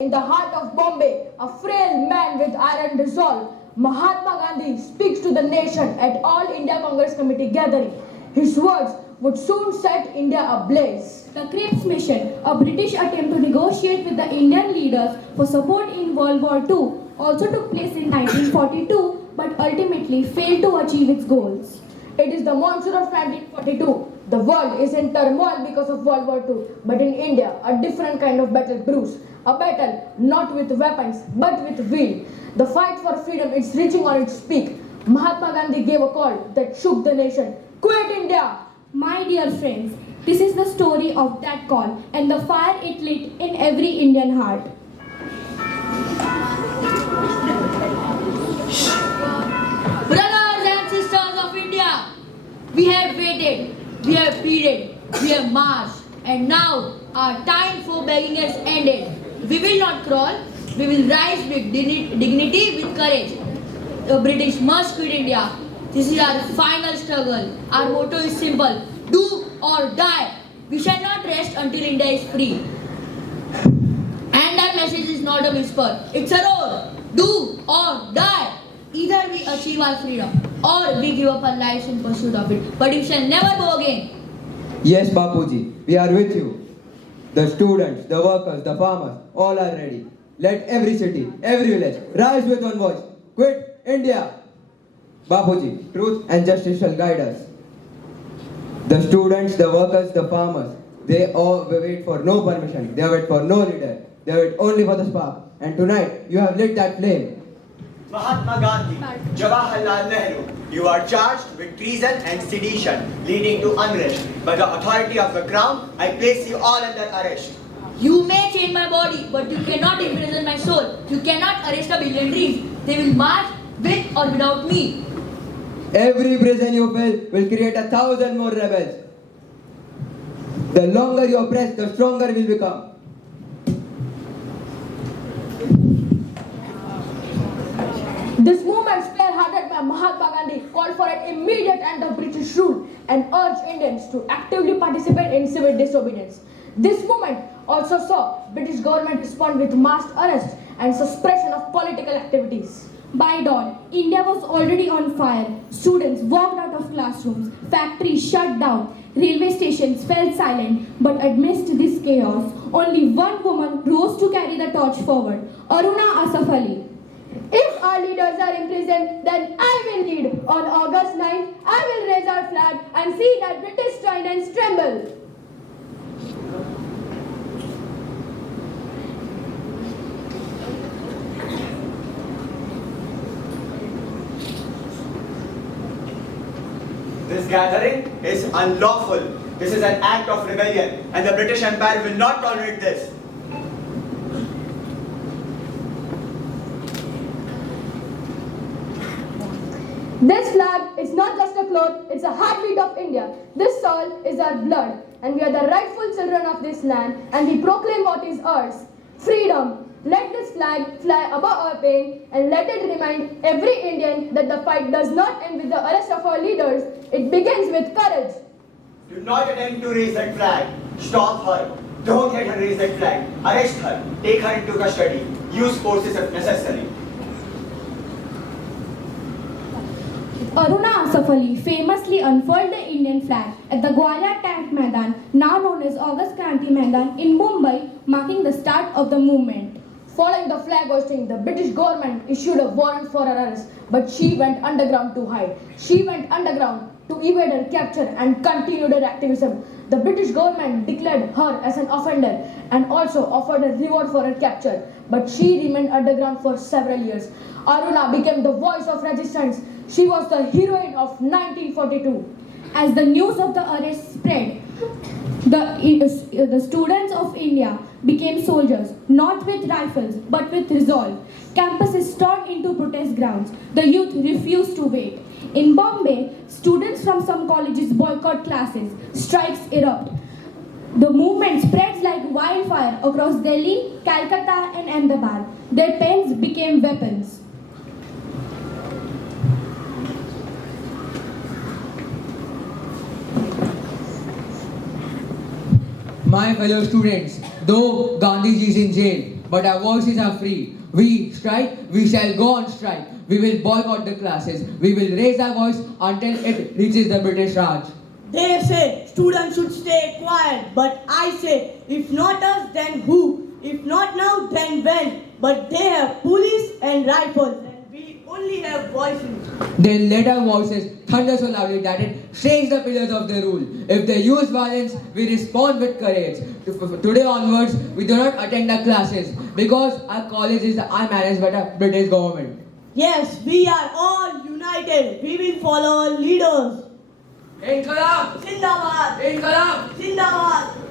In the heart of Bombay, a frail man with iron resolve, Mahatma Gandhi speaks to the nation at All India Congress Committee gathering. His words would soon set India ablaze. The Cripps Mission, a British attempt to negotiate with the Indian leaders for support in World War II, also took place in 1942 but ultimately failed to achieve its goals. It is the monsoon of 1942. The world is in turmoil because of World War II. But in India, a different kind of battle brews. A battle not with weapons, but with will. The fight for freedom is reaching on its peak. Mahatma Gandhi gave a call that shook the nation. Quit India! My dear friends, this is the story of that call and the fire it lit in every Indian heart. Brothers and sisters of India, we have waited, we have pleaded, we have marched, and now our time for begging has ended. We will not crawl, we will rise with dignity, with courage. The British must quit India. This is our final struggle. Our motto is simple: do or die. We shall not rest until India is free. And our message is not a whisper, it's a roar. Do or die. Either we achieve our freedom or we give up our lives in pursuit of it. But we shall never go again. Yes, Bapuji, we are with you. The students, the workers, the farmers, all are ready. Let every city, every village rise with one voice. Quit India! Bapuji, truth and justice shall guide us. The students, the workers, the farmers, they all wait for no permission. They wait for no leader. They wait only for the spark. And tonight, you have lit that flame. Mahatma Gandhi, Jawaharlal Nehru, you are charged with treason and sedition, leading to unrest. By the authority of the crown, I place you all under arrest. You may chain my body, but you cannot imprison my soul. You cannot arrest a billion dreams. They will march with or without me. Every prison you fill will create 1,000 more rebels. The longer you oppress, the stronger will become. This movement, spearheaded by Mahatma Gandhi, called for an immediate end of British rule and urged Indians to actively participate in civil disobedience. This movement also saw British government respond with mass arrests and suppression of political activities. By dawn, India was already on fire. Students walked out of classrooms, factories shut down, railway stations fell silent. But amidst this chaos, only one woman rose to carry the torch forward, Aruna Asaf Ali. If our leaders are imprisoned, then I will lead. On August 9th, I will raise our flag and see that British tridents tremble. This gathering is unlawful. This is an act of rebellion, and the British Empire will not tolerate this. This flag is not just a cloth, it's a heartbeat of India. This soil is our blood, and we are the rightful children of this land, and we proclaim what is ours. Freedom. Let this flag fly above our pain, and let it remind every Indian that the fight does not end with the arrest of our leaders. It begins with courage. Do not attempt to raise that flag. Stop her. Don't let her raise that flag. Arrest her. Take her into custody. Use forces if necessary. Aruna Asaf Ali famously unfurled the Indian flag at the Gwalior Tank Maidan, now known as August Kranti Maidan, in Mumbai, marking the start of the movement. Following the flag hoisting, the British government issued a warrant for her arrest, but she went underground to hide. She went underground to evade her capture and continued her activism. The British government declared her as an offender and also offered a reward for her capture, but she remained underground for several years. Aruna became the voice of resistance. She was the heroine of 1942. As the news of the arrest spread, the students of India became soldiers, not with rifles, but with resolve. Campuses turned into protest grounds. The youth refused to wait. In Bombay, students from some colleges boycott classes. Strikes erupt. The movement spreads like wildfire across Delhi, Calcutta, and Ahmedabad. Their pens became weapons. My fellow students, though Gandhiji is in jail, but our voices are free. We strike, we shall go on strike. We will boycott the classes. We will raise our voice until it reaches the British Raj. They say students should stay quiet, but I say if not us, then who? If not now, then when? But they have police and rifles, and we only have voices. Then let our voices thunder so loudly that it shakes the pillars of the rule. If they use violence, we respond with courage. Today onwards, we do not attend the classes because our colleges are managed by the British government. Yes, we are all united. We will follow our leaders. Inqilab! Zindabad! Inqilab! Zindabad!